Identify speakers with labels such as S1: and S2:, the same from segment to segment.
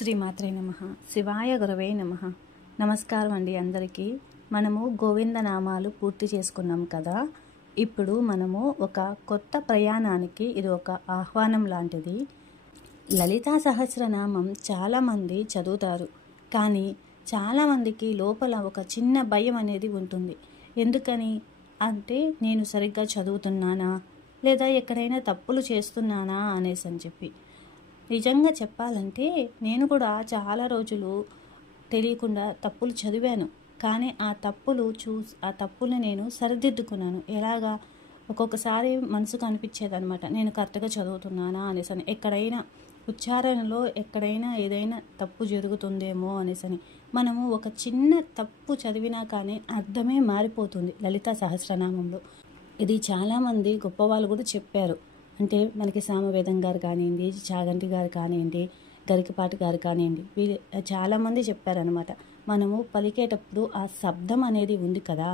S1: శ్రీమాత్రే నమ. శివాయ గురవే నమ. నమస్కారం అండి అందరికీ. మనము గోవింద నామాలు పూర్తి చేసుకున్నాం కదా. ఇప్పుడు మనము ఒక కొత్త ప్రయాణానికి ఇది ఒక ఆహ్వానం లాంటిది. లలితా సహస్రనామం చాలామంది చదువుతారు. కానీ చాలామందికి లోపల ఒక చిన్న భయం అనేది ఉంటుంది. ఎందుకని? అంటే నేను సరిగ్గా చదువుతున్నానా? లేదా ఎక్కడైనా తప్పులు చేస్తున్నానా? అనేసి అని చెప్పి. నిజంగా చెప్పాలంటే నేను కూడా చాలా రోజులు తెలియకుండా తప్పులు చదివాను. కానీ ఆ తప్పులు చూ ఆ తప్పులు నేను సరిదిద్దుకున్నాను. ఎలాగా? ఒక్కొక్కసారి మనసుకు అనిపించేదనమాట నేను కరెక్ట్గా చదువుతున్నానా అనేసి అని ఎక్కడైనా ఉచ్చారణలో ఎక్కడైనా ఏదైనా తప్పు జరుగుతుందేమో అనేసని. మనము ఒక చిన్న తప్పు చదివినా కానీ అర్థమే మారిపోతుంది లలిత సహస్రనామంలో. ఇది చాలామంది గొప్పవాళ్ళు కూడా చెప్పారు. అంటే మనకి సామవేదం గారు కానివ్వండి చాగంటి గారు కానివ్వండి గరికపాటి గారు కానివ్వండి వీళ్ళు చాలామంది చెప్పారనమాట మనము పలికేటప్పుడు ఆ శబ్దం అనేది ఉంది కదా.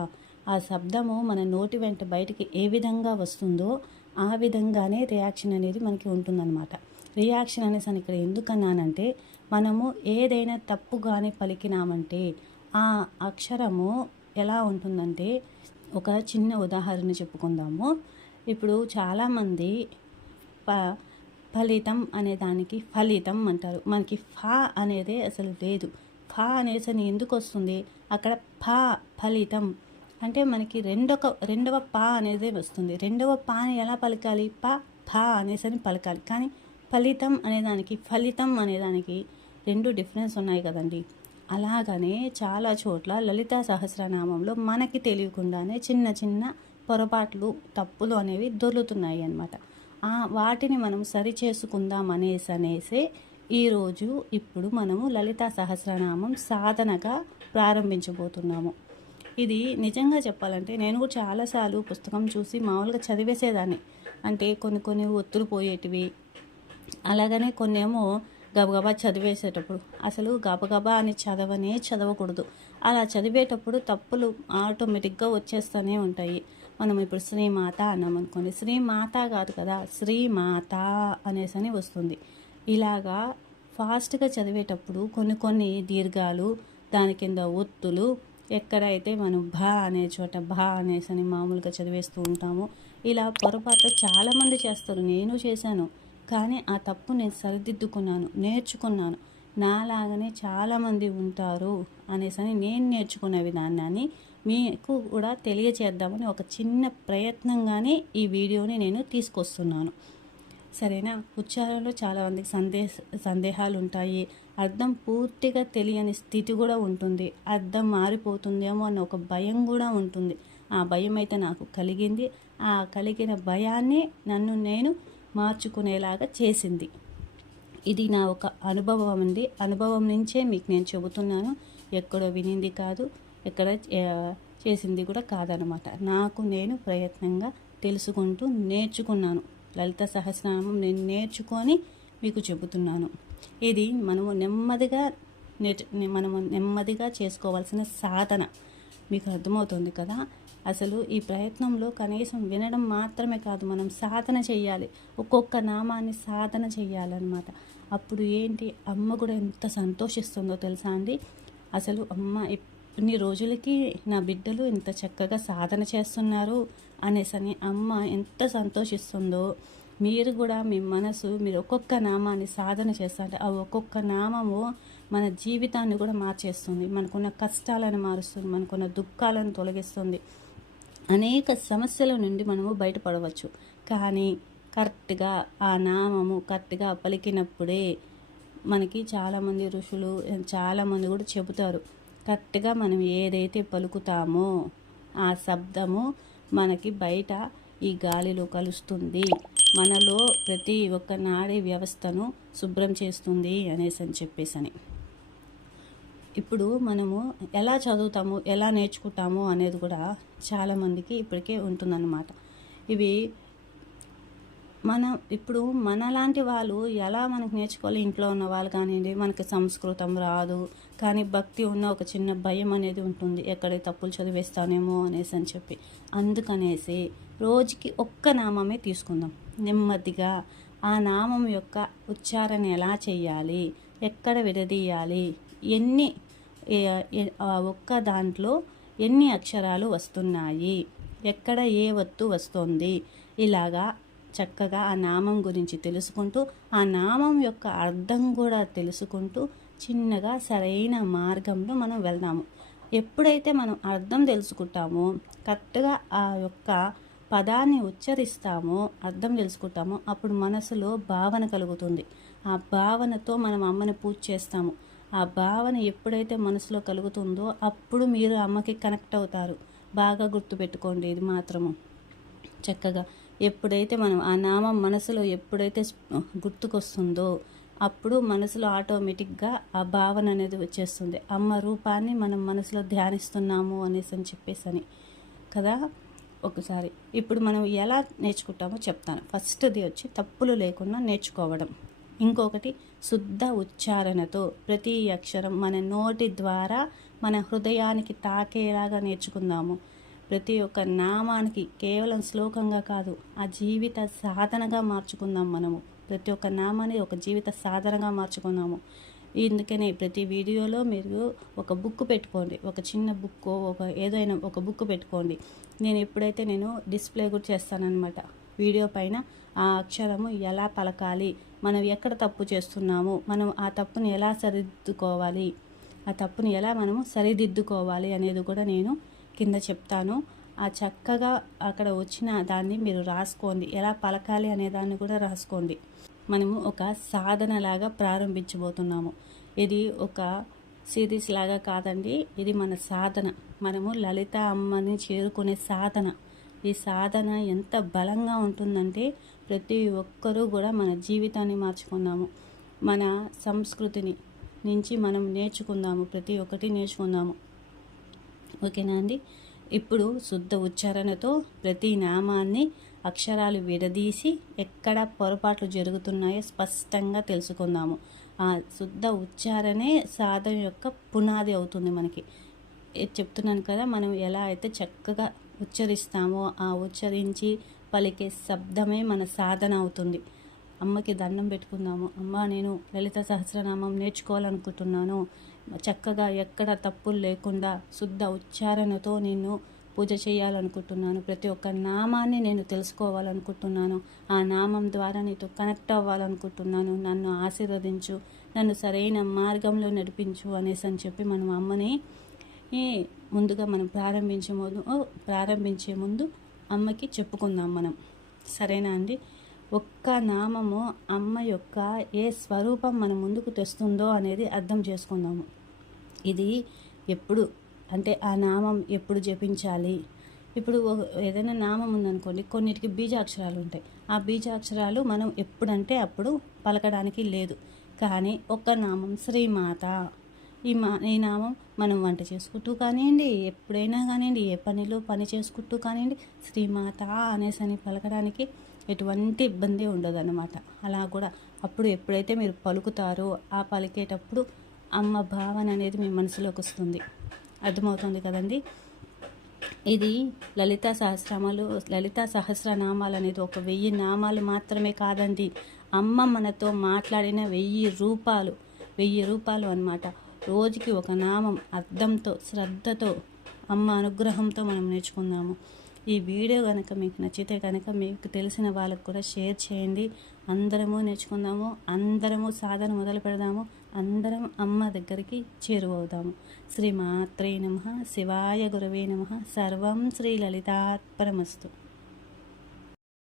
S1: ఆ శబ్దము మన నోటి వెంట బయటికి ఏ విధంగా వస్తుందో ఆ విధంగానే రియాక్షన్ అనేది మనకి ఉంటుందన్నమాట. రియాక్షన్ అనేసి అని ఇక్కడ ఎందుకన్నానంటే మనము ఏదైనా తప్పుగానే పలికినామంటే ఆ అక్షరము ఎలా ఉంటుందంటే ఒక చిన్న ఉదాహరణ చెప్పుకుందాము. ఇప్పుడు చాలామంది ప ఫలితం అనే దానికి ఫలితం అంటారు. మనకి ఫ అనేది అసలు లేదు. ఫ అనేసి అని ఎందుకు వస్తుంది? అక్కడ ఫ ఫలితం. అంటే మనకి రెండొక రెండవ ప అనేది వస్తుంది. రెండవ పాని ఎలా పలకాలి? ప ఫ అనేసి అని పలకాలి. కానీ ఫలితం అనేదానికి ఫలితం అనేదానికి రెండు డిఫరెన్స్ ఉన్నాయి కదండి. అలాగనే చాలా చోట్ల లలితా సహస్రనామంలో మనకి తెలియకుండానే చిన్న చిన్న పొరపాట్లు తప్పులు అనేవి దొరుకుతున్నాయి అన్నమాట. వాటిని మనం సరి చేసుకుందాం అనేసి అనేసి ఈరోజు ఇప్పుడు మనము లలితా సహస్రనామం సాధనగా ప్రారంభించబోతున్నాము. ఇది నిజంగా చెప్పాలంటే నేను కూడా చాలాసార్లు పుస్తకం చూసి మామూలుగా చదివేసేదాన్ని. అంటే కొన్ని కొన్ని ఒత్తులు పోయేటివి అలాగనే కొన్ని ఏమో గబగబా చదివేసేటప్పుడు. అసలు గబగబా అని చదవనే చదవకూడదు. అలా చదివేటప్పుడు తప్పులు ఆటోమేటిక్గా వచ్చేస్తూనే ఉంటాయి. మనం ఇప్పుడు శ్రీమాత అన్నాం అనుకోండి శ్రీమాత కాదు కదా శ్రీమాత అనేసి అని వస్తుంది. ఇలాగా ఫాస్ట్గా చదివేటప్పుడు కొన్ని కొన్ని దీర్ఘాలు దాని కింద ఒత్తులు ఎక్కడైతే మనం భ అనే చోట భ అనేసి అని మామూలుగా చదివేస్తూ ఉంటామో ఇలా పొరపాటు చాలామంది చేస్తారు. నేను చేశాను కానీ ఆ తప్పు నేను సరిదిద్దుకున్నాను నేర్చుకున్నాను. నాలాగనే చాలామంది ఉంటారు అనేసి అని నేను నేర్చుకునే విధానాన్ని మీకు కూడా తెలియచేద్దామని ఒక చిన్న ప్రయత్నంగానే ఈ వీడియోని నేను తీసుకొస్తున్నాను. సరేనా? ఉచ్చారణలో చాలామందికి సందేహ సందేహాలు ఉంటాయి అర్థం పూర్తిగా తెలియని స్థితి కూడా ఉంటుంది. అర్థం మారిపోతుందేమో అన్న ఒక భయం కూడా ఉంటుంది. ఆ భయం అయితే నాకు కలిగింది. ఆ కలిగిన భయాన్ని నన్ను నేను మార్చుకునేలాగా చేసింది. ఇది నా ఒక అనుభవం అండి. అనుభవం నుంచే మీకు నేను చెబుతున్నాను. ఎక్కడో వినింది కాదు. ఎక్కడ చేసింది కూడా కాదనమాట నాకు నేను ప్రయత్నంగా తెలుసుకుంటూ నేర్చుకున్నాను. లలిత సహస్రనామం నేను నేర్చుకొని మీకు చెబుతున్నాను. ఇది మనము నెమ్మదిగా నేర్చు మనము నెమ్మదిగా చేసుకోవాల్సిన సాధన. మీకు అర్థమవుతుంది కదా? అసలు ఈ ప్రయత్నంలో కనీసం వినడం మాత్రమే కాదు మనం సాధన చేయాలి. ఒక్కొక్క నామాన్ని సాధన చేయాలన్నమాట. అప్పుడు ఏంటి? అమ్మ కూడా ఎంత సంతోషిస్తుందో తెలుసా అండి? అసలు అమ్మ ఇన్ని రోజులకి నా బిడ్డలు ఇంత చక్కగా సాధన చేస్తున్నారు అనేసని అమ్మ ఎంత సంతోషిస్తుందో. మీరు కూడా మీ మనసు మీరు ఒక్కొక్క నామాన్ని సాధన చేస్తారంటే ఆ ఒక్కొక్క నామము మన జీవితాన్ని కూడా మార్చేస్తుంది. మనకున్న కష్టాలను మారుస్తుంది మనకున్న దుఃఖాలను తొలగిస్తుంది. అనేక సమస్యల నుండి మనము బయటపడవచ్చు. కానీ కరెక్ట్గా ఆ నామము కరెక్ట్గా పలికినప్పుడే మనకి చాలామంది ఋషులు చాలామంది కూడా చెబుతారు. కరెక్ట్గా మనం ఏదైతే పలుకుతామో ఆ శబ్దము మనకి బయట ఈ గాలిలో కలుస్తుంది. మనలో ప్రతి ఒక్క నాడీ వ్యవస్థను శుభ్రం చేస్తుంది అనేసి అని చెప్పేసి అని ఇప్పుడు మనము ఎలా చదువుతాము ఎలా నేర్చుకుంటాము అనేది కూడా చాలామందికి ఇప్పటికే ఉంటుందన్నమాట. ఇవి మనం ఇప్పుడు మనలాంటి వాళ్ళు ఎలా మనకు నేర్చుకోవాలి? ఇంట్లో ఉన్న వాళ్ళు కానివ్వండి మనకి సంస్కృతం రాదు కానీ భక్తి ఉన్న ఒక చిన్న భయం అనేది ఉంటుంది. ఎక్కడ తప్పులు చదివేస్తానేమో అనేసి అని చెప్పి. అందుకనేసి రోజుకి ఒక్క నామమే తీసుకుందాం. నెమ్మదిగా ఆ నామం యొక్క ఉచ్చారణ ఎలా చేయాలి? ఎక్కడ విడదీయాలి? ఎన్ని ఒక్క దాంట్లో ఎన్ని అక్షరాలు వస్తున్నాయి? ఎక్కడ ఏ వత్తు వస్తుంది? ఇలాగా చక్కగా ఆ నామం గురించి తెలుసుకుంటూ ఆ నామం యొక్క అర్థం కూడా తెలుసుకుంటూ చిన్నగా సరైన మార్గంలో మనం వెళ్దాము. ఎప్పుడైతే మనం అర్థం తెలుసుకుంటామో కరెక్ట్గా ఆ యొక్క పదాన్ని ఉచ్చరిస్తామో అర్థం తెలుసుకుంటామో అప్పుడు మనసులో భావన కలుగుతుంది. ఆ భావనతో మనం అమ్మని పూజ చేస్తాము. ఆ భావన ఎప్పుడైతే మనసులో కలుగుతుందో అప్పుడు మీరు అమ్మకి కనెక్ట్ అవుతారు. బాగా గుర్తుపెట్టుకోండి ఇది మాత్రము. చక్కగా ఎప్పుడైతే మనం ఆ నామం మనసులో ఎప్పుడైతే గుర్తుకొస్తుందో అప్పుడు మనసులో ఆటోమేటిక్గా ఆ భావన అనేది వచ్చేస్తుంది. అమ్మ రూపాన్ని మనం మనసులో ధ్యానిస్తున్నాము అనేసి అని చెప్పేసి అని. కదా? ఒకసారి. ఇప్పుడు మనం ఎలా నేర్చుకుంటామో చెప్తాను. ఫస్ట్ది వచ్చి తప్పులు లేకుండా నేర్చుకోవడం. ఇంకొకటి శుద్ధ ఉచ్చారణతో ప్రతి అక్షరం మన నోటి ద్వారా మన హృదయానికి తాకేలాగా నేర్చుకుందాము. ప్రతి ఒక్క నామానికి కేవలం శ్లోకంగా కాదు ఆ జీవిత సాధనగా మార్చుకుందాం మనము. ప్రతి ఒక్క నామాన్ని ఒక జీవిత సాధనగా మార్చుకున్నాము ఇందుకనే ప్రతి వీడియోలో మీరు ఒక బుక్ పెట్టుకోండి. ఒక చిన్న బుక్ ఒక ఏదైనా ఒక బుక్ పెట్టుకోండి. నేను ఎప్పుడైతే నేను డిస్ప్లే కూడా చేస్తానన్నమాట. వీడియో పైన ఆ అక్షరము ఎలా పలకాలి మనం ఎక్కడ తప్పు చేస్తున్నాము మనం ఆ తప్పుని ఎలా సరిదిద్దుకోవాలి ఆ తప్పుని ఎలా మనము సరిదిద్దుకోవాలి అనేది కూడా నేను కింద చెప్తాను. ఆ చక్కగా అక్కడ వచ్చిన దాన్ని మీరు రాసుకోండి. ఎలా పలకాలి అనే దాన్ని కూడా రాసుకోండి. మనము ఒక సాధనలాగా ప్రారంభించబోతున్నాము. ఇది ఒక సిరీస్ లాగా కాదండి. ఇది మన సాధన. మనము లలిత అమ్మని చేరుకునే సాధన. ఈ సాధన ఎంత బలంగా ఉంటుందంటే ప్రతి ఒక్కరూ కూడా మన జీవితాన్ని మార్చుకుందాము మన సంస్కృతిని నుంచి మనం నేర్చుకుందాము. ప్రతి ఒక్కటి నేర్చుకుందాము. ఓకేనా అండి? ఇప్పుడు శుద్ధ ఉచ్చారణతో ప్రతి నామాన్ని అక్షరాలు విడదీసి ఎక్కడ పొరపాట్లు జరుగుతున్నాయో స్పష్టంగా తెలుసుకుందాము. ఆ శుద్ధ ఉచ్చారణే సాధన యొక్క పునాది అవుతుంది మనకి. చెప్తున్నాను కదా మనం ఎలా అయితే చక్కగా ఉచ్చరిస్తామో ఆ ఉచ్చరించి పలికే శబ్దమే మన సాధన అవుతుంది. అమ్మకి దండం పెట్టుకుందాము. అమ్మ నేను లలిత సహస్రనామం నేర్చుకోవాలనుకుంటున్నాను. చక్కగా ఎక్కడ తప్పులు లేకుండా శుద్ధ ఉచ్చారణతో నేను పూజ చేయాలనుకుంటున్నాను. ప్రతి ఒక్క నామాన్ని నేను తెలుసుకోవాలనుకుంటున్నాను. ఆ నామం ద్వారా నీతో కనెక్ట్ అవ్వాలనుకుంటున్నాను. నన్ను ఆశీర్వదించు. నన్ను సరైన మార్గంలో నడిపించు అనేసి అని చెప్పి మనం అమ్మని ముందుగా మనం ప్రారంభించే ముందు ప్రారంభించే ముందు అమ్మకి చెప్పుకుందాం మనం. సరేనా అండి? ఒక్క నామము అమ్మ యొక్క ఏ స్వరూపం మన ముందుకు తెస్తుందో అనేది అర్థం చేసుకుందాము. ఇది ఎప్పుడు అంటే ఆ నామం ఎప్పుడు జపించాలి? ఇప్పుడు ఏదైనా నామం ఉందనుకోండి కొన్నిటికి బీజాక్షరాలు ఉంటాయి. ఆ బీజాక్షరాలు మనం ఎప్పుడంటే అప్పుడు పలకడానికి లేదు. కానీ ఒక్క నామం శ్రీమాత. ఈ మా ఈ నామం మనం వంట చేసుకుంటూ కానివ్వండి ఎప్పుడైనా కానివ్వండి ఏ పనిలో పని చేసుకుంటూ కానివ్వండి శ్రీమాత అనేసి అని పలకడానికి ఎటువంటి ఇబ్బంది ఉండదు అనమాట అలా కూడా అప్పుడు ఎప్పుడైతే మీరు పలుకుతారో ఆ పలికేటప్పుడు అమ్మ భావన అనేది మీ మనసులోకి వస్తుంది. అర్థమవుతుంది కదండి? ఇది లలిత సహస్రనామాలు లలిత సహస్రనామాలు అనేది ఒక వెయ్యి నామాలు మాత్రమే కాదండి. అమ్మ మనతో మాట్లాడిన వెయ్యి రూపాలు వెయ్యి రూపాలు అన్నమాట. రోజుకి ఒక నామం అర్థంతో శ్రద్ధతో అమ్మ అనుగ్రహంతో మనం నేర్చుకుందాము. ఈ వీడియో కనుక మీకు నచ్చితే కనుక మీకు తెలిసిన వాళ్ళకు కూడా షేర్ చేయండి. అందరము నేర్చుకుందాము. అందరము సాధన మొదలు పెడదాము. అందరం అమ్మ దగ్గరికి చేరువవుదాము శ్రీ మాత్రే నమ. శివాయ గురవే నమ. సర్వం శ్రీ లలితాత్పరమస్తు